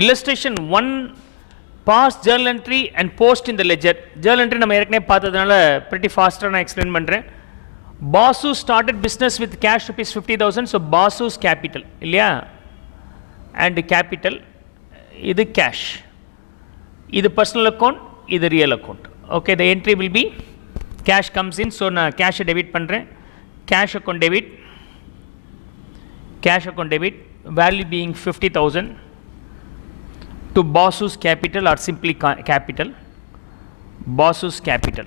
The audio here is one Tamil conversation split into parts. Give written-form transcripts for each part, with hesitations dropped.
illustration 1, past journal entry and post in the ledger. Journal entry நம்ம ஏற்கனவே பார்த்ததுனால pretty faster நான் explain பண்றேன். Basu started business with cash rupees 50,000, so Basu's capital இல்லையா, and capital இது cash, இது personal account, இது real account. Okay, the entry will be cash comes in, so நான் cash debit பண்றேன், cash account debit, value being 50,000 to Basu's capital or simply capital, Basu's capital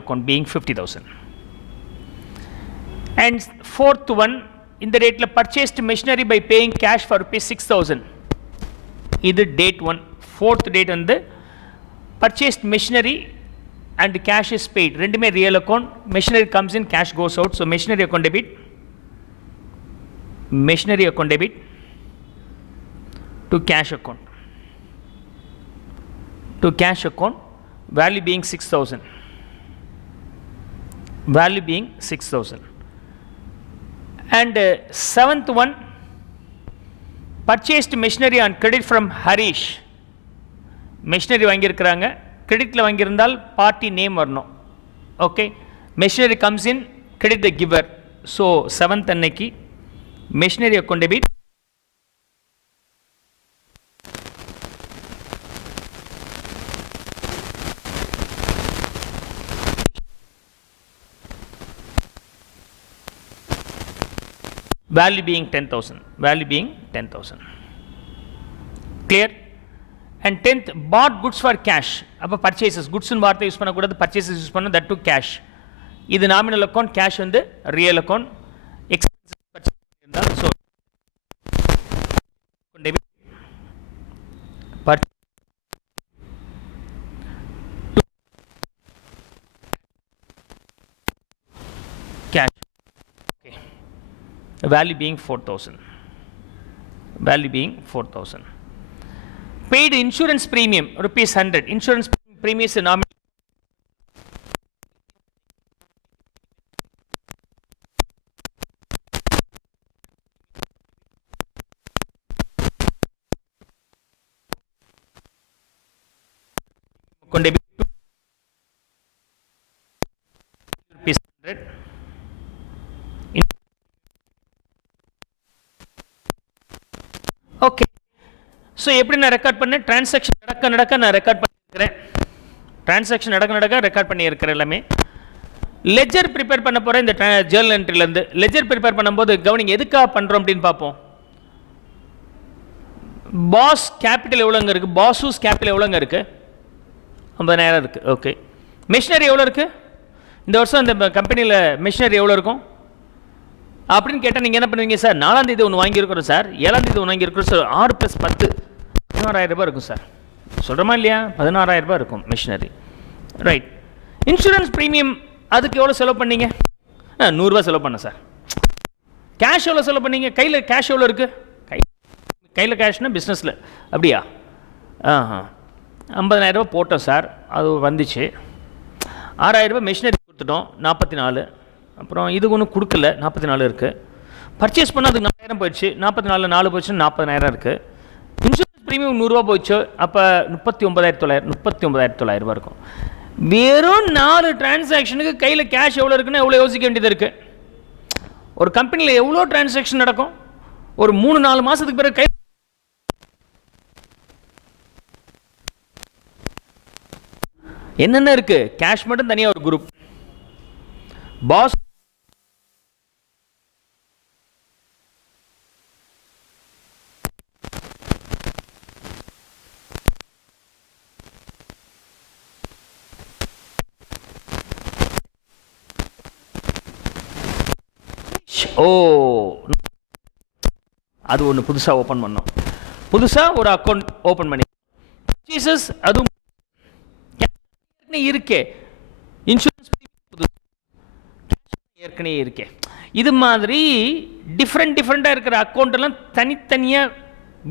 account being 50,000. And fourth one, in the date purchased machinery by paying cash for rupees 6,000. This date one, fourth date on the purchased machinery and cash is paid. Rendume real account, machinery comes in, cash goes out, so machinery account debit to cash account, value being 6,000, and seventh one, purchased machinery on credit from Harish. Machinery வாங்கியிருக்கிறாங்க, creditல வாங்கியிருந்தால் party name வரணும். Okay, machinery comes in, credit the giver, so 7th அன்னைக்கு machinery account debit value being 10,000, clear. And 10th, bought goods for cash. அப்ப purchases, goods னு வார்த்தை யூஸ் பண்ணக்கூடாது, purchases யூஸ் பண்ணணும், that to cash. இது nominal account, cash வந்து real account, expenses purchase இருந்தால், so debit cash, okay. Value being 4,000. Paid insurance premium rupees 100. Insurance premium is a nominal. Rupees 100. Okay. So எப்படி நான் ரெக்கார்ட் பண்ணேன், டிரான்சாக்ஷன் நடக்க நான் ரெக்கார்ட் பண்ணியிருக்கிறேன், டிரான்சாக்ஷன் நடக்க ரெக்கார்ட் பண்ணியிருக்கிறேன் எல்லாமே. லெஜர் ப்ரிப்பேர் பண்ண போகிறேன் இந்த ஜேர்னல் என்ட்ரிலேருந்து. லெஜர் ப்ரிப்பேர் பண்ணும்போது கவனிங்க, எதுக்காக பண்ணுறோம் அப்படின்னு பார்ப்போம். பாஸ் கேபிட்டல் எவ்வளோங்க இருக்குது, பாசூஸ் கேபிட்டல் எவ்வளோங்க இருக்குது, 50,000 இருக்குது. ஓகே, மிஷினரி எவ்வளோ இருக்குது இந்த வருஷம், இந்த கம்பெனியில் மிஷினரி எவ்வளோ இருக்கும் அப்படின்னு கேட்டால் நீங்கள் என்ன பண்ணுவீங்க, சார் 4ஆம் தேதி ஒன்று வாங்கியிருக்கிறோம் சார், 7ஆம் தேதி ஒன்று வாங்கியிருக்கிறோம் சார், 6 + 10 16,000 ரூபாய் இருக்கும் சார், சொல்கிறோமா இல்லையா, 16,000 ரூபாய் இருக்கும் மிஷினரி, ரைட். இன்சூரன்ஸ் ப்ரீமியம் அதுக்கு எவ்வளோ செலவு பண்ணீங்க, 100 ரூபா செலவு பண்ண சார். கேஷ் எவ்வளோ செலவு பண்ணீங்க, கையில் கேஷ் எவ்வளோ இருக்குது, கையில் கேஷ்னா பிஸ்னஸில் அப்படியா, 50,000 ரூபாய் போட்டோம் சார், அது வந்துச்சு. 6,000 ரூபாய் மிஷினரி கொடுத்துட்டோம், 44. அப்புறம் இது ஒன்றும் கொடுக்கல, 44 இருக்குது. பர்ச்சேஸ் பண்ணால் அதுக்கு 4,000 போயிடுச்சு, 44 4 போயிடுச்சுன்னா 40,000 இருக்குது. இன்சூரன்ஸ் ப்ரீமியம் 100 ரூபா போயிடுச்சு, அப்போ 39,900 ரூபா இருக்கும். வெறும் 4 டிரான்சாக்ஷனுக்கு கையில் கேஷ் எவ்வளோ இருக்குன்னு எவ்வளோ யோசிக்க வேண்டியது இருக்குது. ஒரு கம்பெனியில் எவ்வளோ டிரான்சாக்ஷன் நடக்கும், ஒரு 3-4 மாதத்துக்கு பிறகு கை என்னென்ன இருக்குது, கேஷ் மட்டும் தனியாக ஒரு குரூப், பாஸ் அது ஒன்று புதுசாக ஓப்பன் பண்ணோம், புதுசாக ஒரு அக்கௌண்ட் ஓப்பன் பண்ணி பர்ச்சேசஸ் அதுவும் இருக்கே, இன்சூரன்ஸ் ஏற்கனவே இருக்கே. இது மாதிரி டிஃப்ரெண்ட்டாக இருக்கிற அக்கௌண்ட்டெல்லாம் தனித்தனியாக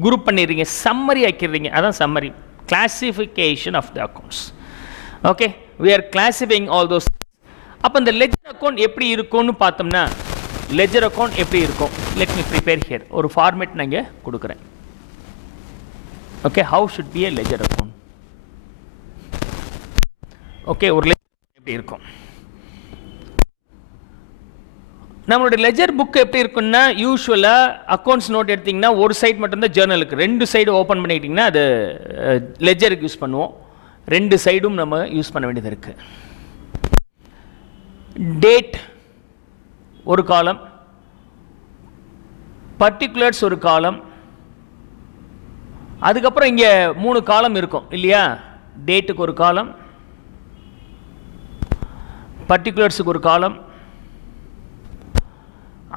குரூப் பண்ணிடுறீங்க, சம்மரி ஆக்கிடுறீங்க. அதான் summary, classification of the accounts. Okay, we are classifying all those. அப்போ இந்த லெஜர் அக்கௌண்ட் எப்படி இருக்கும்னு பார்த்தோம்னா, லெஜர் அக்கௌண்ட் எப்படி இருக்கும், லெட் மீ ப்ரிப்பேர் ஹியர். ஒரு ஃபார்மேட் நான் இங்கே கொடுக்குறேன். Okay, how should be a ledger account? Okay, ஒரு ledger எப்படி இருக்கும்? நம்மளுடைய லெஜர் புக் எப்படி இருக்குன்னா, யூஸ்வலாக அக்கௌண்ட்ஸ் நோட் எடுத்திங்கன்னா ஒரு சைடு மட்டும்தான் ஜேர்னலுக்கு, ரெண்டு சைடு ஓப்பன் பண்ணிக்கிட்டிங்கன்னா அது லெஜருக்கு யூஸ் பண்ணுவோம். ரெண்டு சைடும் நம்ம யூஸ் பண்ண வேண்டியது இருக்குது. டேட் ஒரு காலம், பர்டிகுலர்ஸ் ஒரு காலம், அதுக்கப்புறம் இங்கே 3 காலம் இருக்கும் இல்லையா? டேட்டுக்கு ஒரு காலம், பர்டிகுலர்ஸுக்கு ஒரு காலம்,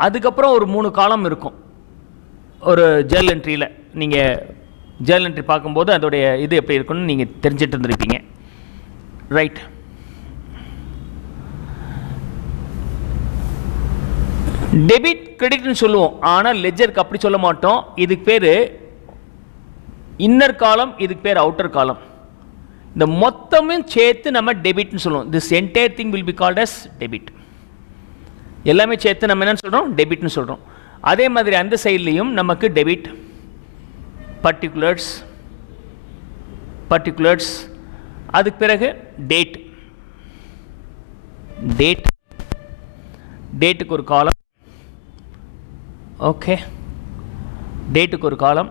அதுக்கப்புறம் ஒரு 3 காலம் இருக்கும் ஒரு ஜேர்னல் என்ட்ரியில். நீங்கள் ஜேர்னல் என்ட்ரி பார்க்கும்போது அதோடைய இது எப்படி இருக்குன்னு நீங்கள் தெரிஞ்சிட்டு இருந்திருப்பீங்க, ரைட்? டெபிட் கிரெடிட்னு சொல்லுவோம், ஆனால் லெஜருக்கு அப்படி சொல்ல மாட்டோம். இதுக்கு பேர் இன்னர் காலம், இதுக்கு பேர் அவுட்டர் காலம். இந்த மொத்தமும் சேர்த்து நம்ம டெபிட்னு சொல்லுவோம். This entire thing will be called as debit. எல்லாமே சேர்த்து நம்ம என்ன சொல்கிறோம்? டெபிட்னு சொல்கிறோம். அதே மாதிரி அந்த சைட்லேயும் நமக்கு டெபிட், பர்டிகுலர்ஸ், அதுக்கு பிறகு டேட், டேட்டுக்கு ஒரு காலம், ஓகே, டேட்டுக்கு ஒரு காலம்,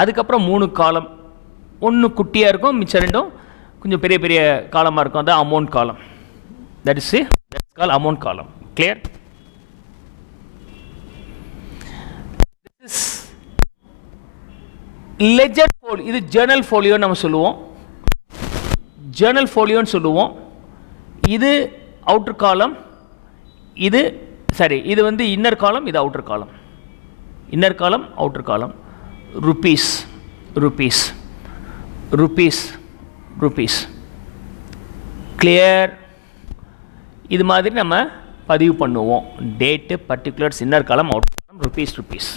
அதுக்கப்புறம் 3 காலம். ஒன்று குட்டியாக இருக்கும், மிச்சம் ரெண்டும் கொஞ்சம் பெரிய பெரிய காலமாக இருக்கும். அது அமௌண்ட் காலம். தட் இஸ் கால் அமௌண்ட் காலம். கிளியர்? லெஜர் ஃபோலியோ, இது ஜேர்னல் ஃபோலியோ நம்ம சொல்லுவோம். ஜேர்னல் ஃபோலியோன்னு சொல்லுவோம். இது அவுட்டர் காலம், இது சரி, இது வந்து இன்னர் காலம், இது அவுட்டர் காலம். இன்னர் காலம், அவுட்டர் காலம். Rupees, clear? இது மாதிரி நம்ம பதிவு பண்ணுவோம். டேட்டு, பர்டிகுலர்ஸ், இன்னர் காலம், அவுட்டர் காலம், ருபீஸ்.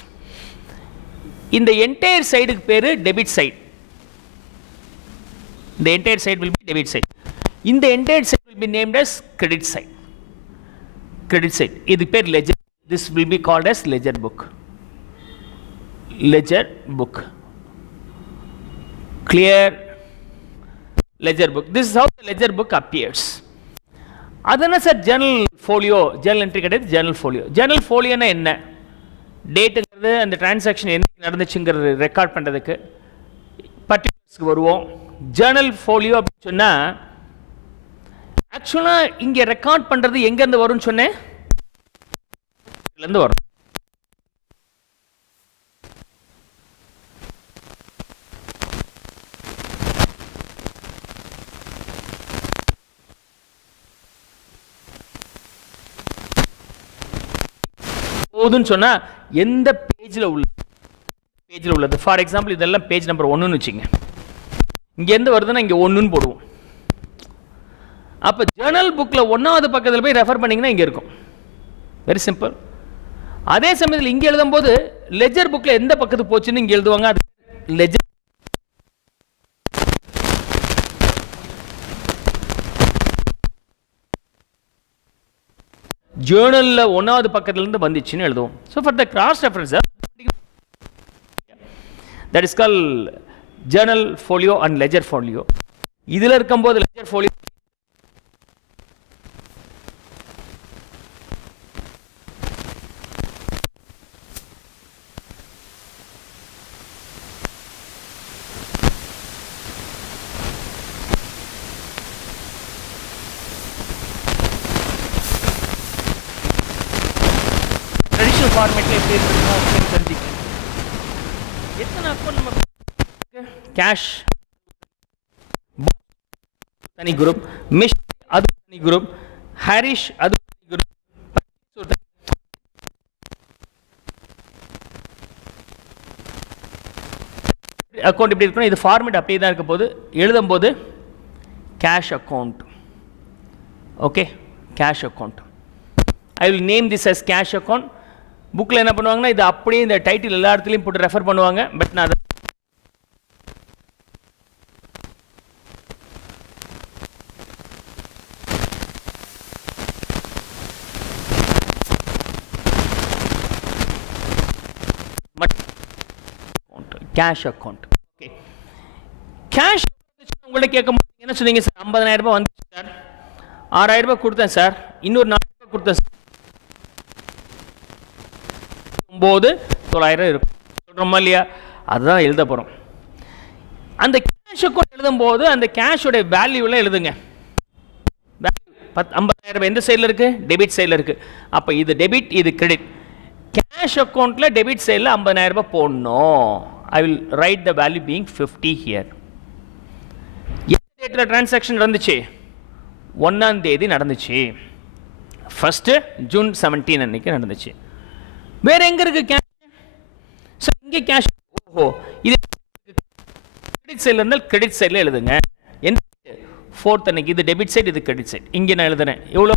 இந்த என்டையர் சைடுக்கு பேர் டெபிட் சைடு. இந்த entire side will be debit side. இந்த entire side will be named as credit side. இது பேர் ledger. This will be called as ledger book. Clear? Ledger book. This is how the ledger book appears. அதனா sir Journal folio, Journal entry கிடையாது, ஜேர்னல் ஃபோலியோ. ஜேர்னல் ஃபோலியோனா என்ன? டேட்டுங்கிறது அந்த டிரான்சாக்ஷன் என்ன நடந்துச்சுங்கிறது ரெக்கார்ட் பண்ணுறதுக்கு. பர்டிகுலர்ஸ்க்கு வருவோம். ஜேர்னல் ஃபோலியோ அப்படின்னு சொன்னால் ஆக்சுவலாக இங்கே ரெக்கார்ட் பண்ணுறது எங்கேருந்து வரும்னு சொன்னேன்? இருந்து வரும். போதுன்னு சொன்னால் எந்த பேஜில் உள்ளது. ஃபார் எக்ஸாம்பிள் இதெல்லாம் பேஜ் நம்பர் 1ன்னு வச்சுங்க. இங்கேருந்து வருதுன்னா இங்கே 1ன்னு போடுவோம். அப்போ ஜேர்னல் புக்கில் 1வது பக்கத்தில் போய் ரெஃபர் பண்ணிங்கன்னா இங்கே இருக்கும். Very simple. அதே சமயத்தில் இங்கே எழுதும்போது லெஜர் புக்கில் எந்த பக்கத்துக்கு போச்சுன்னு இங்கே எழுதுவாங்க. அது லெஜர். ஜேர்னலில் 1வது பக்கத்திலிருந்து வந்துச்சுன்னு எழுதுவோம். So for the cross reference that is call Journal folio and ledger folio. இதில் இருக்கும்போது லெஜர் ஃபோலியோ ஃபார்மேட்டில் எப்படி இருக்குன்னா தெரிஞ்சுக்க. எத்தனை அக்கௌண்ட் நம்ம கேஷ் தனி குரூப், மிஷ் அது தனி குரூப், ஹரிஷ் அது தனி குரூப். அக்கௌண்ட் எப்படி இருக்கணும்? இது ஃபார்மேட் அப்படியே தான் இருக்க போது. எழுதும் போது cash account. Okay, cash account. I will name this as cash account. புக்கில் என்ன பண்ணுவாங்கன்னா இது அப்படியே இந்த டைட்டில் எல்லா இடத்துலையும் போட்டு ரெஃபர் பண்ணுவாங்க. பட் நான் கேஷ் அக்கௌண்ட். ஓகே, கேஷ் உங்கள்ட்ட கேட்கும்போது என்ன சொன்னீங்க சார்? 50,000 ரூபாய் வந்துச்சு சார், 6,000 ரூபாய் கொடுத்தேன் சார், இன்னொரு 4,000 ரூபாய் கொடுத்தேன் சார், 9,900 இருக்கும் சொல்கிறோமா இல்லையா? அதுதான் எழுத போகிறோம். அந்த கேஷ் அக்கௌண்ட் எழுதும்போது அந்த கேஷோடைய வேல்யூவில் எழுதுங்க. 50,000 ரூபாய் எந்த சைடில் இருக்குது? டெபிட் சைடில் இருக்குது. அப்போ இது டெபிட், இது கிரெடிட். கேஷ் அக்கௌண்ட்டில் டெபிட் சைடில் 50,000 ரூபாய் போடணும். I will write the value being 50 here. எந்த டேட்டில் டிரான்சாக்ஷன் நடந்துச்சு? 1ஆம் தேதி நடந்துச்சு. ஃபர்ஸ்ட்டு ஜூன் 17 அன்னைக்கு நடந்துச்சு. வேற எங்க இருக்கு கேஷ்? சார் இங்கே கேஷ். ஓஹோ, இது கிரெடிட் சைடில் இருந்தால் கிரெடிட் சைடில் எழுதுங்க. எந்த 4th அன்னைக்கு இது டெபிட் சைடு, இது கிரெடிட் சைடு. இங்கே நான் எழுதுறேன். எவ்வளோ?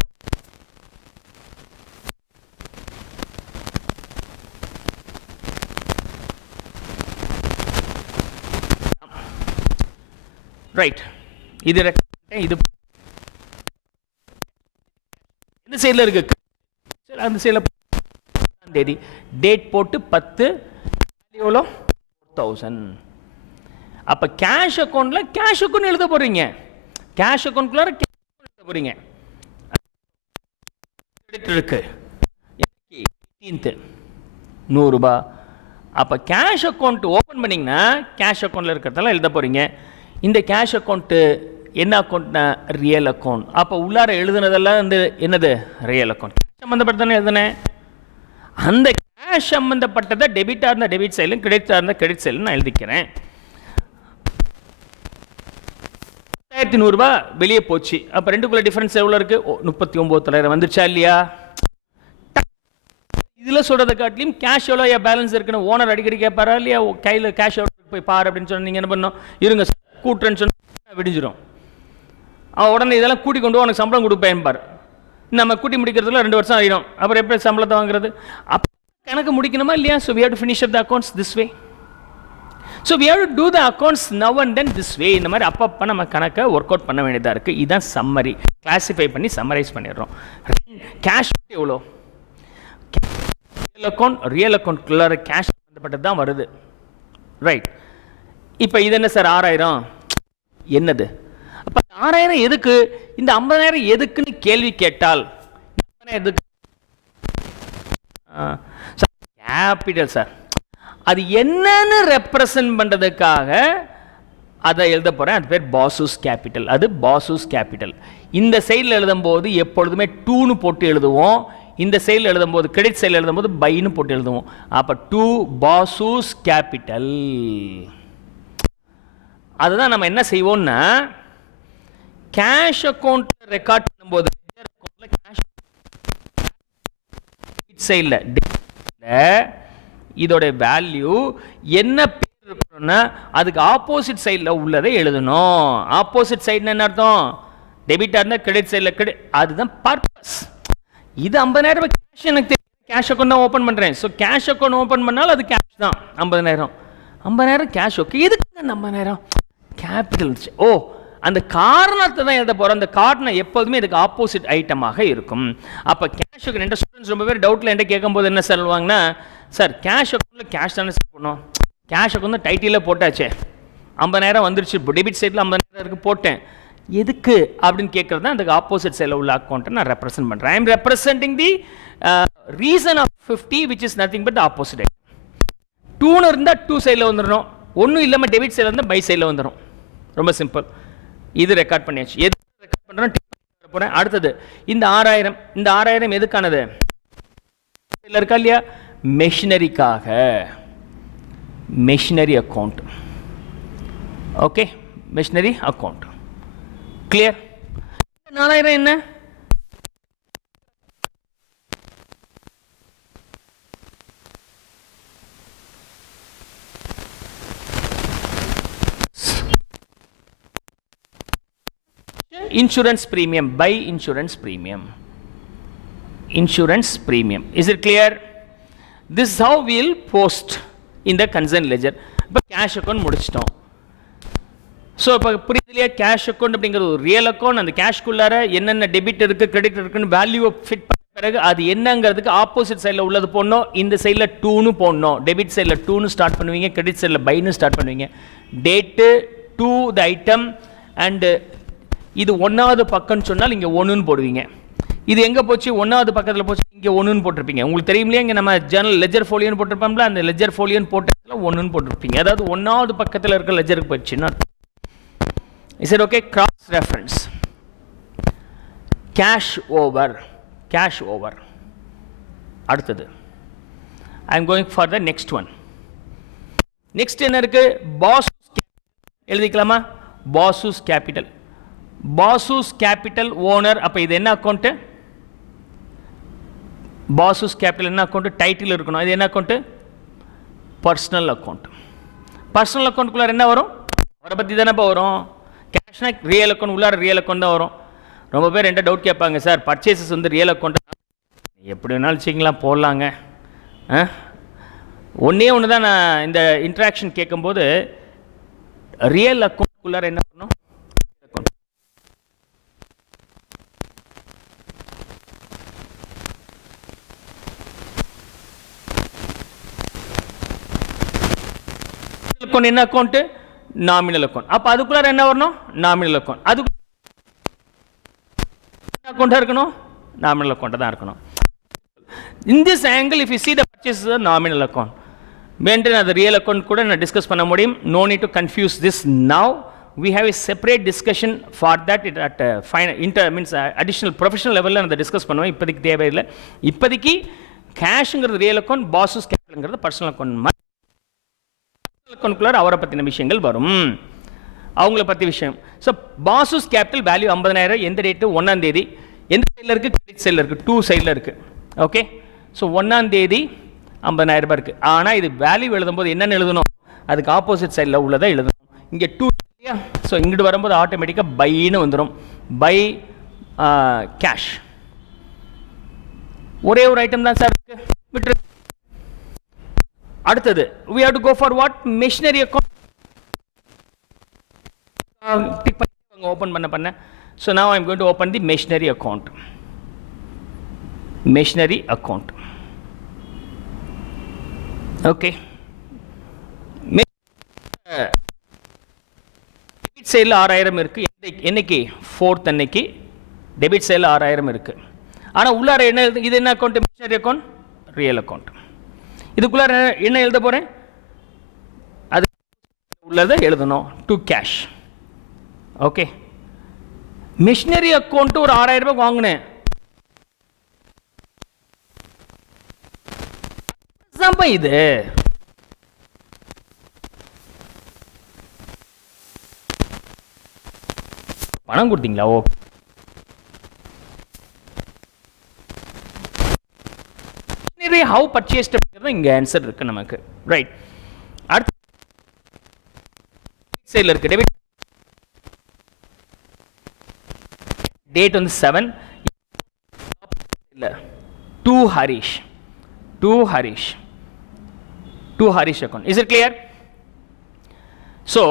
ரைட், இது இது எந்த சைடில் இருக்கு? அந்த சைடில் தேதி டேட் போட்டு 10 எவ்வளோ? 4,000. அப்போ கேஷ் அக்கௌண்ட்டில் கேஷ் அக்கௌண்ட் எழுத போகிறீங்க. கேஷ் அக்கௌண்ட்குள்ளார எழுத போகிறீங்க. கிரெடிட் இருக்கு 18th 100 ரூபாய். அப்போ கேஷ் அக்கௌண்ட் ஓப்பன் பண்ணிங்கன்னா கேஷ் அக்கௌண்ட்டில் இருக்கிறதெல்லாம் எழுத போகிறீங்க. இந்த கேஷ் அக்கௌண்ட்டு என்ன அக்கௌண்ட்னா ரியல் அக்கௌண்ட். அப்போ உள்ளார எழுதுனதெல்லாம் வந்து என்னது? Real account. சம்மந்தப்பட்டதானே எழுதுனேன். அந்த கேஷ் சம்பந்தப்பட்டதை டெபிட்டாக இருந்தால் டெபிட் சைடிலும், கிரெடிட்டாக இருந்தால் கிரெடிட் சைடிலும் நான் எழுதிக்கிறேன். 10,100 ரூபாய் வெளியே போச்சு. அப்போ ரெண்டுக்குள்ள டிஃபரன்ஸ் எவ்வளோ இருக்குது? 39,000 வந்துருச்சா இல்லையா? இதில் சொல்கிறத காட்டிலும் கேஷ் எவ்வளோ பேலன்ஸ் இருக்குன்னு ஓனர் அடிக்கடி கேட்பாரா இல்லையா? கையில் கேஷ் எவ்வளோ போய் பாரு அப்படின்னு சொன்னால் நீங்கள் என்ன பண்ணணும்? இருங்க கூட்டுறேன்னு சொன்னால் விடிஞ்சிடும். அவன் உடனே இதெல்லாம் கூட்டி கொண்டு உனக்கு சம்பளம் கொடுப்பேன் பாரு. நம்ம கூட்டி முடிக்கிறதுல 2 வருஷம் ஆகிடும். அப்புறம் எப்படி சம்பளத்தை வாங்குறது? அப்போ கணக்கு முடிக்கணுமா இல்லையா? So we have to finish up the accounts this way. So we have to do the accounts now and then this way. இந்த மாதிரி அப்பப்போ நம்ம கணக்கை ஒர்க் அவுட் பண்ண வேண்டியதாக இருக்குது. இதுதான் சம்மரி. கிளாஸிஃபை பண்ணி சம்மரைஸ் பண்ணிடுறோம். கேஷ் எவ்வளோ? ரியல் அக்கௌண்ட், ரியல் அக்கௌண்ட்குள்ளார கேஷ் சம்மந்தப்பட்டது தான் வருது. ரைட். இப்போ இது என்ன சார்? 6,000 என்னது? அப்போ 6,000 எதுக்கு? இந்த 50,000 எதுக்குன்னு கேள்வி கேட்டால் எதுக்கு? Capital sir. அது என்னன்னு ரெப்ரசன்ட் பண்ணுறதுக்காக அதை எழுத போகிறேன். அது பேர் பாசூஸ் கேபிட்டல். அது பாசூஸ் கேபிட்டல். இந்த சைடில் எழுதும்போது எப்பொழுதுமே 2ன்னு போட்டு எழுதுவோம். இந்த சைடில் எழுதும்போது, கிரெடிட் சைடில் எழுதும்போது பைன்னு போட்டு எழுதுவோம். அப்போ 2 பாசூஸ் கேபிட்டல். அதுதான் நம்ம என்ன செய்வோம்னா, கேஷ் அக்கௌண்ட் ரெக்கார்ட் பண்ணும்போது சைடில் இதோட வேல்யூ என்ன பேர் இருக்கணும்னா அதுக்கு ஆப்போசிட் சைடில் உள்ளதை எழுதணும். ஆப்போசிட் சைடுன்னு என்ன அர்த்தம்? டெபிட்டாக இருந்தால் கிரெடிட் சைடில் கிரெடிட். அதுதான் பர்பஸ். இது 50,000 ரூபாய் கேஷ். எனக்கு தெரியும், கேஷ் அக்கௌண்ட் தான் ஓப்பன் பண்ணுறேன். ஸோ கேஷ் அக்கௌண்ட் ஓப்பன் பண்ணாலும் அது கேஷ் தான். 50,000 கேஷ். ஓகே, எதுக்கு 50,000 கேபிட்டல்? ஓ, அந்த காரணத்தை தான் எழுத போகிறோம். அந்த காரணம் எப்போதுமே இதுக்கு ஆப்போசிட் ஐட்டமாக இருக்கும். அப்போ கேஷுக்கு ரெண்டு ஸ்டூடெண்ட்ஸ் ரொம்ப பேர் டவுட்டில் என்கிட்ட கேட்கும்போது என்ன சொல்லுவாங்கன்னா, சார் கேஷ் அக்கௌண்ட்டில் கேஷ் தானே சார் பண்ணோம், கேஷ் அக்கௌண்ட் டைட்டிலே போட்டாச்சே, 50,000 வந்துருச்சு, இப்போ டெபிட் சைடில் 50,000 இருக்குது போட்டேன், எதுக்கு அப்படின்னு கேட்குறது தான் அதுக்கு ஆப்போசிட் சைடில் உள்ள அக்கௌண்ட்டை நான் ரெப்ரசென்ட் பண்ணுறேன். I am representing the reason of 50 which is nothing but the opposite. 2ன்னு இருந்தால் 2 சைடில் வந்துடணும், ஒன்றும் இல்லாமல் டெபிட் சைடில் இருந்தால் பை சைடில் வந்துடும். ரொம்ப சிம்பிள். இது ரெக்கார்ட் பண்ணியாச்சு. எது ரெக்கார்ட் பண்ணுறோம் போகிறேன். அடுத்தது இந்த 6,000 எதுக்கானது இருக்கா இல்லையா? மெஷினரிக்காக, machinery account. Okay, machinery account clear. 4,000 என்ன? Insurance premium, buy insurance premium. Insurance premium. Is it clear? This is how we will post in the concerned ledger. இப்போ கேஷ் அக்கௌண்ட் முடிச்சிட்டோம். ஸோ இப்போ புரியுதுலையா? கேஷ் அக்கௌண்ட் அப்படிங்கிறது ஒரு ரியல் அக்கௌண்ட். அந்த கேஷ்குள்ளார என்னென்ன டெபிட் இருக்குது கிரெடிட் இருக்குன்னு வேல்யூவை ஃபிட் பண்ண பிறகு அது என்னங்கிறதுக்கு ஆப்போசிட் சைடில் உள்ளது போடணும், இந்த சைடில் 2ன்னு போடணும். டெபிட் சைடில் 2ன்னு ஸ்டார்ட் பண்ணுவீங்க, கிரெடிட் சைடில் பைன்னு ஸ்டார்ட் பண்ணுவீங்க. Date to the item and இது 1வது பக்கம்னு சொன்னால் இங்கே 1ன்னு போடுவீங்க. இது எங்கே போச்சு? 1வது பக்கத்தில் போச்சு, இங்கே 1ன்னு போட்டிருப்பீங்க. உங்களுக்கு தெரியும் இல்லையா, இங்கே நம்ம ஜர்னல் லெஜர் ஃபோலியோன்னு போட்டிருப்போம்ல, அந்த லெஜர் ஃபோலியோன்னு போட்டதில் 1ன்னு போட்டிருப்பீங்க. அதாவது 1வது பக்கத்தில் இருக்க லெஜருக்கு போயிடுச்சுன்னா. Is it okay? Cross reference. Cash over. Cash over. அடுத்தது I am going for the next one. Next என்ன இருக்கு? பாசூஸ் எழுதிக்கலாமா? Basu's capital. Basu's capital owner. அப்போ இது என்ன அக்கௌண்ட்டு? பாசூஸ் கேபிட்டல் என்ன அக்கௌண்ட்? டைட்டில் இருக்கணும். இது என்ன அக்கௌண்ட்? Personal account. பர்சனல் அக்கௌண்ட்டுக்குள்ளார என்ன வரும்? அவரை பற்றி தானேப்பா வரும். கேஷ்னா ரியல் அக்கௌண்ட், உள்ளார ரியல் அக்கௌண்ட் தான் வரும். ரொம்ப பேர் என்ன டவுட் கேட்பாங்க, சார் பர்ச்சேசஸ் வந்து ரியல் அக்கௌண்ட் எப்படி வேணாலும் வச்சிங்களா போடலாங்க. ஒன்றே ஒன்று தான் நான் இந்த இன்ட்ராக்ஷன் கேட்கும்போது ரியல் அக்கௌண்ட்குள்ளார என்ன பண்ணணும்? அக்கௌண்ட் என்ன அக்கௌண்ட்? Nominal account. அப்போ அதுக்குள்ளார என்ன வரணும்? Nominal account. அது அக்கௌண்ட்டாக இருக்கணும், நாமினல் அக்கௌண்ட்டாக தான் இருக்கணும். In this angle, if you see the purchase is a nominal account, maintain அது ரியல் அக்கௌண்ட் கூட நான் டிஸ்கஸ் பண்ண முடியும். No need to confuse this. Now we have a separate discussion for that at means additional professional level அந்த டிஸ்கஸ் பண்ணுவோம். இப்போதைக்கு தேவையில்லை. இப்போதைக்கு கேஷுங்கிறது ரியல் அக்கௌண்ட், பாசஸ் கேபிட்டல்ங்கிறது பர்சனல் அக்கௌண்ட். அக்கௌண்ட்குள்ளார அவரை பற்றின விஷயங்கள் வரும், அவங்கள பற்றி விஷயம். So Basu's capital value 50,000. எந்த டேட்டு? 1ஆம் தேதி. எந்த சைடில் இருக்குது? கிரெடிட் சைடில் இருக்குது, 2 சைடில் இருக்குது. ஓகே, ஸோ 1ஆம் தேதி 50,000 ரூபாய் இருக்குது. ஆனால் இது வேல்யூ எழுதும்போது என்னென்னு எழுதணும்? அதுக்கு ஆப்போசிட் சைடில் உள்ளதை எழுதணும். இங்கே 2 இல்லையா? ஸோ இங்கிட்டு வரும்போது ஆட்டோமேட்டிக்காக பைன்னு வந்துடும். By cash. ஒரே ஒரு ஐட்டம் தான் சார் இருக்குது. அடுத்தது we have to go for what? Machinery account. Tick பண்ணி ஓப்பன் பண்ண. So now I am going to open the machinery account. Machinery account. Okay. Debit சைடில் 6,000 இருக்குது. என்னைக்கு? 4th அன்னைக்கு டெபிட் சைடில் 6,000 இருக்குது. ஆனால் உள்ளார என்ன எழுது? இது என்ன account? Machinery account, real account. இதுக்குள்ளார என்ன எழுத போகிறேன்? அது உள்ளதை எழுதணும். To cash. Okay, machinery account ஒரு 6,000 ரூபாய் வாங்கினேன். இது பணம் கொடுத்தீங்களா? ஓகே, ஹவு பர்ச்சேஸ்ட் அப்படிங்கிறது இங்க ஆன்சர் இருக்கு நமக்கு. ரைட். அடுத்து சைடில் இருக்கு டெபிட். டேட் வந்து 7. இல்லை, to Harish. To Harish. To Harish account. Is it clear? So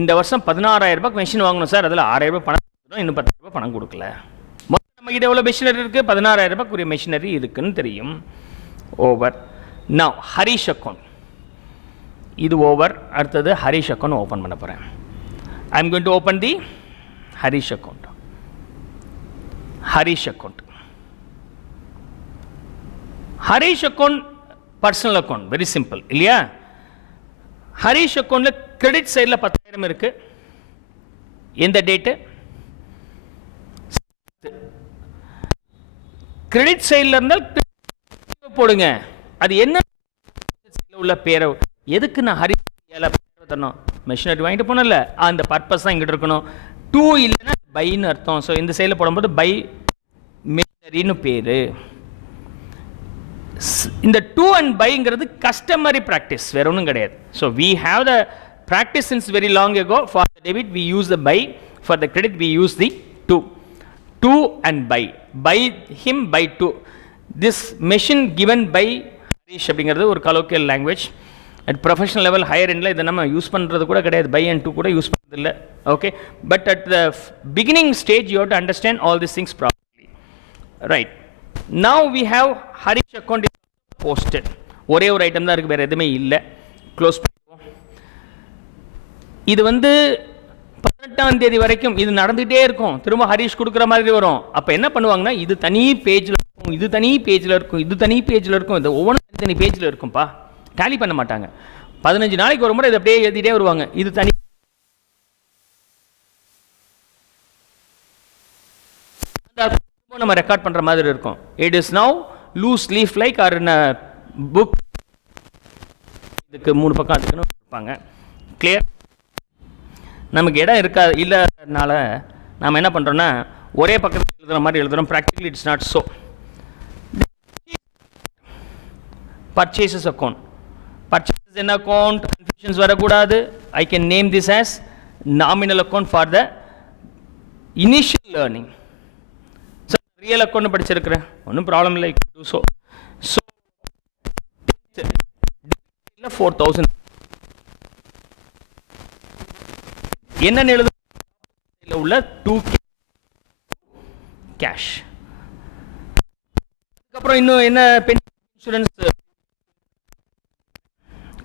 இந்த வருஷம் 16,000 ரூபாய்க்கு மெஷின் வாங்கணும் சார். அதில் 6,000 ரூபாய் பணம் கொடுக்கணும், இன்னும் 10,000 ரூபாய் பணம் கொடுக்கல. மொத்தம் நம்ம கிட்ட எவ்வளோ மெஷினரி இருக்குது? 16,000 ரூபாய்க்குரிய மெஷினரி இருக்குன்னு தெரியும். ஓவர். Now Harish account. இது ஓவர். அடுத்தது ஹரிஷ் அக்கௌண்ட் ஓப்பன் பண்ண போகிறேன். ஐ am going to open the Harish account. Harish account. Harish account personal account. Very simple இல்லையா? ஹரிஷ் அக்கௌண்ட்ல கிரெடிட் சைடில் 10,000 இருக்கு. எந்த டேட்டு? கிரெடிட் சைடில் இருந்தால் போடுங்க. அது என்ன உள்ள பேரை எதுக்கு நான் ஹரிஷ் தரணும்? மெஷினரி வாங்கிட்டு போனல, அந்த பர்பஸ் தான் இங்கிட்ட இருக்கணும். 2 இல்லைன்னா பைன்னு அர்த்தம். ஸோ இந்த சைடில் போடும்போது பை மெஷினரின்னு பேரு. இந்த 2 and பைங்கிறது கஸ்டமரி ப்ராக்டிஸ், வேற ஒன்றும் கிடையாது. So we have the practice since very long ago. For the debit we use the by, for the credit we use the to. To and by him, by to. This machine given by Harish அப்படிங்கிறது ஒரு colloquial language. At professional level, higher endல இதை நம்ம யூஸ் பண்ணுறது கூட கிடையாது. by and to கூட யூஸ் பண்ணுறது இல்லை. Okay, but at the beginning stage you have to understand all these things properly. Right. Now we have Harish account is posted. ஒரே ஒரு ஐட்டம் தான் இருக்குது, வேறு எதுவுமே இல்லை. க்ளோஸ் பண்ணுவோம். இது வந்து 18ஆம் தேதி வரைக்கும் இது நடந்துகிட்டே இருக்கும். திரும்ப ஹரிஷ் கொடுக்குற மாதிரி வரும். அப்போ என்ன பண்ணுவாங்கன்னா, இது தனி பேஜில் இருக்கும், இது தனி பேஜில் இருக்கும், இது தனி பேஜில் இருக்கும், இது ஒவ்வொன்றும் தனி பேஜில் இருக்கும்ப்பா. டேலி பண்ண மாட்டாங்க. 15 நாளைக்கு ஒரு முறை இதை அப்படியே எழுதிட்டே வருவாங்க. இது தனி நம்ம ரெக்கார்ட் பண்ணுற மாதிரி இருக்கும். It is now loose leaf like or in book. இதுக்கு 3 பக்கம் அதுக்குன்னு இருப்பாங்க. கிளியர்? நமக்கு இடம் இருக்கா இல்லாதனால நாம் என்ன பண்ணுறோன்னா, ஒரே பக்கத்தில் எழுதுகிற மாதிரி எழுதுகிறோம். Practically it's not so. Purchases account. Purchases என்ன அக்கௌண்ட், கன்ஃபியூஷன்ஸ் வரக்கூடாது. I can name this as nominal account for the initial learning. Real account படிச்சிருக்கிறேன், ஒன்றும் ப்ராப்ளம் இல்லை. ஸோ ஸோ 4000 என்னன்னு எழுத உள்ள 2 கேஷ். அதுக்கப்புறம் இன்னும் என்ன, இன்சூரன்ஸ்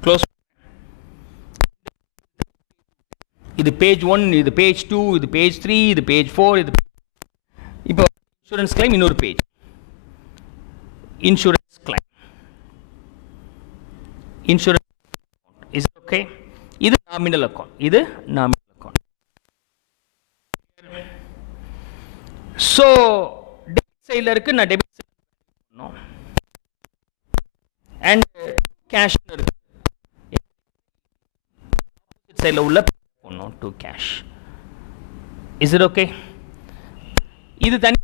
க்ளோஸ். இது பேஜ் 1, இது பேஜ் 2, இது பேஜ் 3, இது பேஜ் 4. இது இப்போ இன்சூரன்ஸ் கிளைம் இன்னொரு page. Insurance claim, insurance is okay. இது நாமினல் அக்கௌண்ட், இது நாமினல் அக்கௌண்ட். ஸோ டெபிட் சைடில் இருக்கு, நான் டெபிட் சைட் அண்ட் கேஷ் இருக்கு. சைடில் உள்ள போடணும் 2 கேஷ். Is it okay? இது தனி.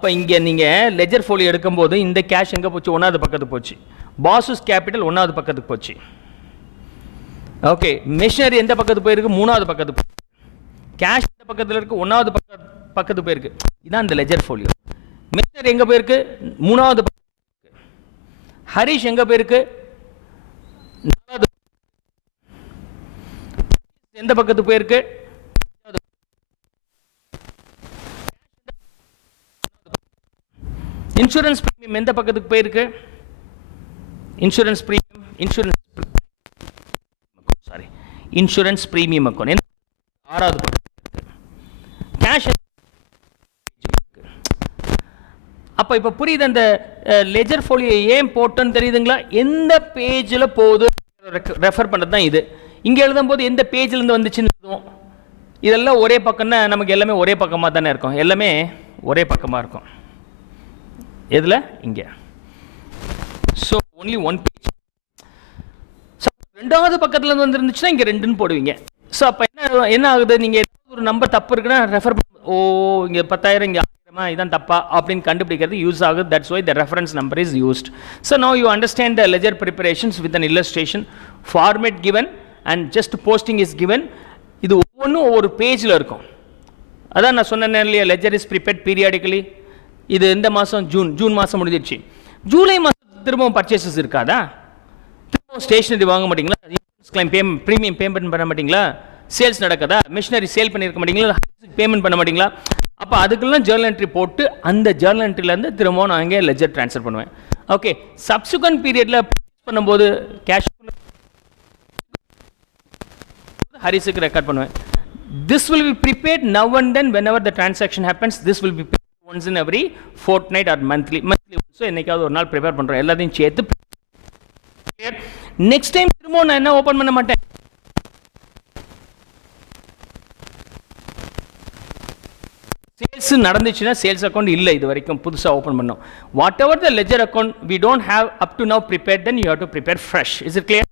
இப்போ இங்கே நீங்கள் லெஜர் ஃபோலியோ எடுக்கும்போது இந்த கேஷ் எங்கே போச்சு? 1வது பக்கத்துக்கு போச்சு. பாசஸ் கேபிட்டல் 1வது பக்கத்துக்கு போச்சு. ஓகே, மிஷினரி எந்த பக்கத்துக்கு போயிருக்கு? 3வது பக்கத்துக்கு. கேஷ் எந்த பக்கத்தில் இருக்குது? 1வது பக்கத்துக்கு போயிருக்கு. இதுதான் இந்த லெஜர் ஃபோலியோ. மிஷினரி எங்கே போயிருக்கு? 3வது பக்கத்துக்கு. ஹரிஷ் எங்கே போயிருக்கு? 4வது. எந்த பக்கத்துக்கு போயிருக்கு? இன்சூரன்ஸ் பிரீமியம் எந்த பக்கத்துக்கு போயிருக்கு? Insurance premium, insurance premium account 6வது பக்கத்துக்கு. கேஷ். அப்போ இப்போ புரியுது அந்த லெஜர் ஃபோலியோ ஏன் போட்டோன்னு தெரியுதுங்களா? எந்த பேஜில் போகுது ரெஃபர் பண்ணுறது தான் இது. இங்கே எழுதும்போது எந்த பேஜிலேருந்து வந்துச்சுன்னு எழுதுவோம். இதெல்லாம் ஒரே பக்கம்னா நமக்கு எல்லாமே ஒரே பக்கமாக தானே இருக்கும். எல்லாமே ஒரே பக்கமாக இருக்கும். எதில்? இங்கே. So only 1 page. ஸோ 2வது பக்கத்தில் வந்துருந்துச்சுன்னா இங்கே 2ன்னு போடுவீங்க. ஸோ அப்போ என்ன ஆகுது? நீங்கள் ஒரு நம்பர் தப்பு இருக்குன்னா ரெஃபர் பண்ண, ஓ இங்கே 10,000 இங்கே 1000 இதான் தப்பா அப்படின்னு கண்டுபிடிக்கிறது யூஸ் ஆகுது. That's why the reference number is used. So now you understand the ledger preparations with an illustration. Format given and just posting is given. இது ஒவ்வொன்றும் ஒவ்வொரு பேஜில் இருக்கும். அதான் நான் சொன்னேன் இல்லையா, லெஜர் இஸ் ப்ரிப்பேர்ட் பீரியாடிக்கலி. இது இந்த மாதம் ஜூன் மாதம் முடிஞ்சிடுச்சு. ஜூலை மாதம் திரும்பவும் பர்ச்சேசஸ் இருக்காதா? திரும்பவும் ஸ்டேஷனரி வாங்க மாட்டிங்களா? இன்சூரன்ஸ் கிளைம் ப்ரீமியம் பேமெண்ட் பண்ண மாட்டிங்களா? சேல்ஸ் நடக்குதா? மிஷினரி சேல் பண்ணியிருக்க மாட்டிங்களா? பேமெண்ட் பண்ண மாட்டிங்களா? அப்போ அதுக்கெல்லாம் ஜேர்னல் என்ட்ரி போட்டு அந்த ஜேர்னல் என்ட்ரிலேருந்து திரும்பவும் நான் அங்கே லெஜர் ட்ரான்ஸ்ஃபர் பண்ணுவேன். ஓகே, சப்சிக்வெண்ட் பீரியடில் பண்ணும்போது கேஷ் ஹரிஸுக்கு ரெக்கார்ட் பண்ணுவேன். This will be prepared now and then whenever the transaction happens. This will be prepared once in every fortnight or monthly. So என்னைக்காவது ஒரு நாள் ப்ரிப்பேர் பண்ணுறோம். எல்லாத்தையும் சேர்த்து நெக்ஸ்ட் டைம் திரும்ப நான் என்ன ஓப்பன் பண்ண மாட்டேன். சேல்ஸ் நடந்துச்சுன்னா சேல்ஸ் அக்கௌண்ட் இல்லை இது வரைக்கும் புதுசாக ஓப்பன் பண்ணோம். What ever the ledger account we don't have up to now prepared, then you have to prepare fresh. Is it clear?